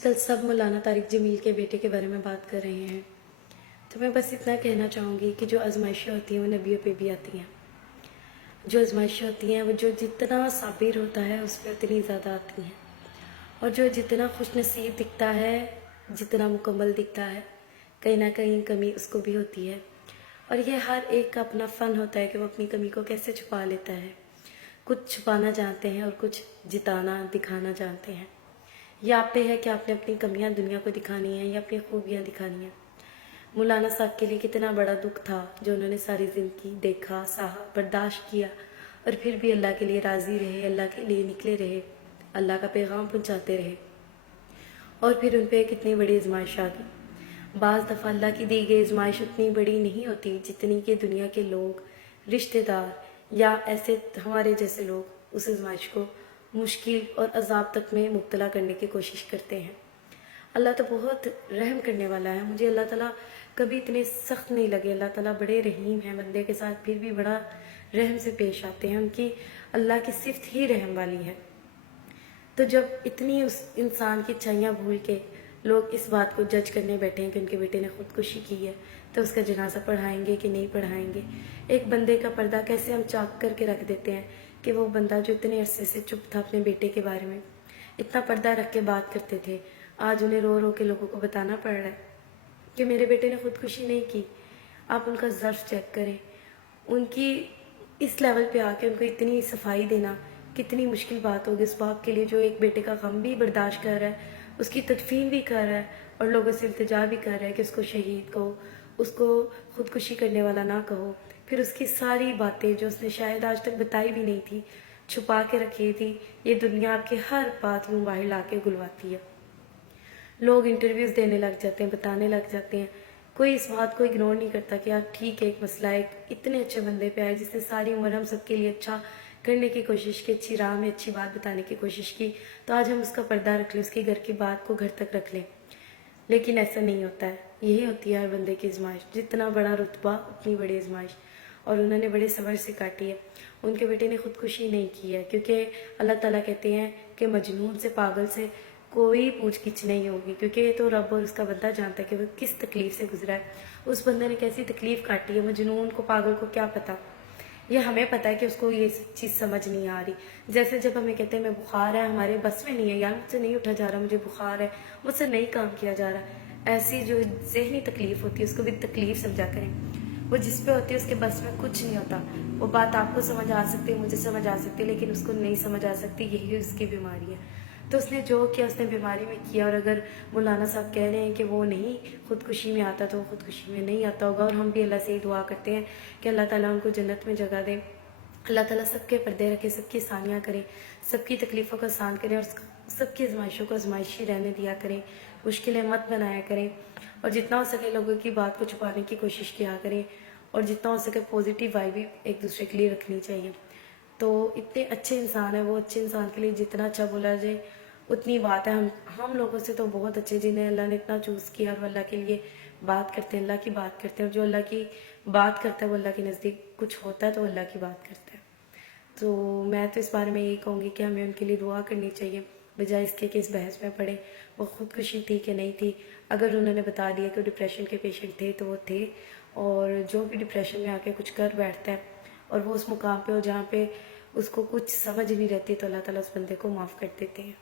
आजकल सब मौलाना तारिक जमील के बेटे के बारे में बात कर रहे हैं। तो मैं बस इतना कहना चाहूँगी कि जो आजमाइशें होती हैं वो नबियों पे भी आती हैं। जो आजमाइशें होती हैं वो जो जितना साबिर होता है उस पर उतनी ज़्यादा आती हैं, और जो जितना खुश नसीब दिखता है, जितना मुकम्मल दिखता है, कहीं ना कहीं कमी उसको भी होती है। और ये हर एक का अपना फ़न होता है कि वो अपनी कमी को कैसे छुपा लेता है। कुछ छुपाना जानते हैं और कुछ जिताना दिखाना जानते हैं। ये आप पे है कि आपने अपनी कमियां दुनिया को दिखानी है या अपनी खूबियां दिखानी है। मौलाना साहब के लिए कितना बड़ा दुख था जो उन्होंने सारी ज़िंदगी देखा, सहा, बर्दाश्त किया, और फिर भी अल्लाह के लिए राज़ी रहे, अल्लाह के लिए निकले रहे, अल्लाह का पैगाम पहुंचाते रहे। और फिर उन पर कितनी बड़ी आजमाइश आ गई। बाज़ दफ़ा अल्लाह की दी गई आजमाइश उतनी बड़ी नहीं होती जितनी कि दुनिया के लोग, रिश्तेदार या ऐसे हमारे जैसे लोग उस आजमाइश को मुश्किल और अजाब तक में मुब्तला करने की कोशिश करते हैं। अल्लाह तो बहुत रहम करने वाला है। मुझे अल्लाह ताला कभी इतने सख्त नहीं लगे। अल्लाह ताला बड़े रहीम हैं बंदे के साथ, फिर भी बड़ा रहम से पेश आते हैं। उनकी अल्लाह की सिफ्त ही रहम वाली है। तो जब इतनी उस इंसान की अच्छाइयाँ भूल के लोग इस बात को जज करने बैठे हैं कि उनके बेटे ने खुदकुशी की है, तो उसका जनाजा पढ़ाएंगे कि नहीं पढ़ाएंगे। एक बंदे का पर्दा कैसे हम चाक करके रख देते हैं कि वो बंदा जो इतने अरसे से चुप था अपने बेटे के बारे में, इतना पर्दा रख के बात करते थे, आज उन्हें रो रो के लोगों को बताना पड़ रहा है कि मेरे बेटे ने खुदकुशी नहीं की। आप उनका ज़र्फ चेक करें। उनकी इस लेवल पे आके उनको इतनी सफाई देना कितनी मुश्किल बात होगी उस बाप के लिए जो एक बेटे का गम भी बर्दाश्त कर रहा है, उसकी तदफीन भी कर रहा है और लोगों से इल्तिजा भी कर रहा है कि उसको शहीद कहो, उसको खुदकुशी करने वाला ना कहो। फिर उसकी सारी बातें जो उसने शायद आज तक बताई भी नहीं थी, छुपा के रखी थी, ये दुनिया आपके हर बात यूँ बाहर ला के गुलवाती है। लोग इंटरव्यूज़ देने लग जाते हैं, बताने लग जाते हैं। कोई इस बात को इग्नोर नहीं करता कि यार ठीक है, एक मसला एक इतने अच्छे बंदे पे आए जिसने सारी उम्र हम सबके लिए अच्छा करने की कोशिश की, अच्छी राह में अच्छी बात बताने की कोशिश की, तो आज हम उसका पर्दा रख लें, उसके घर की बात को घर तक रख लें। लेकिन ऐसा नहीं होता है। यही होती है हर बंदे की आजमाइश। जितना बड़ा रुतबा उतनी बड़ी आजमाइश, और उन्होंने बड़े सब्र से काटी है। उनके बेटे ने खुदकुशी नहीं की है क्योंकि अल्लाह ताला कहते हैं कि मजनून से, पागल से कोई पूछ गिछ नहीं होगी, क्योंकि ये तो रब और उसका बंदा जानता है कि वो किस तकलीफ से गुजरा है। उस बंदे ने कैसी तकलीफ काटी है, मजनून को, पागल को क्या पता। ये हमें पता है कि उसको ये चीज़ समझ नहीं आ रही। जैसे जब हमें कहते हैं मैं बुखार है, हमारे बस में नहीं है यार, मुझसे नहीं उठा जा रहा, मुझे बुखार है, मुझसे नहीं काम किया जा रहा, ऐसी जो जहनी तकलीफ होती है उसको भी तकलीफ समझा करें। वो जिस पे होती है उसके बस में कुछ नहीं होता। वो बात आपको समझ आ सकती है, मुझे समझ आ सकती है, लेकिन उसको नहीं समझ आ सकती। यही उसकी बीमारी है। तो उसने जो किया उसने बीमारी में किया। और अगर मौलाना साहब कह रहे हैं कि वो नहीं खुदकुशी में आता, तो वो खुदकुशी में नहीं आता होगा। और हम भी अल्लाह से ही दुआ करते हैं कि अल्लाह ताला उनको जन्नत में जगह दे। अल्लाह ताला सबके पर्दे रखे, सबकी आसानियाँ करें, सबकी तकलीफ़ों को आसान करें, और सबकी आजमाइशों को आजमाइशी रहने दिया करें, मुश्किलें मत बनाया करें। और जितना हो सके लोगों की बात को छुपाने की कोशिश किया करें, और जितना हो सके पॉजिटिव वाइब भी एक दूसरे के लिए रखनी चाहिए। तो इतने अच्छे इंसान है वो, अच्छे इंसान के लिए जितना अच्छा बोला जाए उतनी बात है। हम लोगों से तो बहुत अच्छे, जिन्हें अल्लाह ने इतना चूज़ किया और वो अल्लाह के लिए बात करते हैं, अल्लाह की बात करते हैं। और जो अल्लाह की बात करता है वो अल्लाह के नज़दीक कुछ होता है तो अल्लाह की बात करता है। तो मैं तो इस बारे में यही कहूँगी कि हमें उनके लिए दुआ करनी चाहिए, बजाय इसके कि इस बहस में पड़े वो खुदकुशी थी कि नहीं थी। अगर उन्होंने बता दिया कि डिप्रेशन के पेशेंट थे तो वो थे। और जो भी डिप्रेशन में आके कुछ कर बैठता है और वो उस मुकाम पे हो जहाँ पे उसको कुछ समझ नहीं रहती, तो अल्लाह ताला उस बंदे को माफ़ कर देते हैं।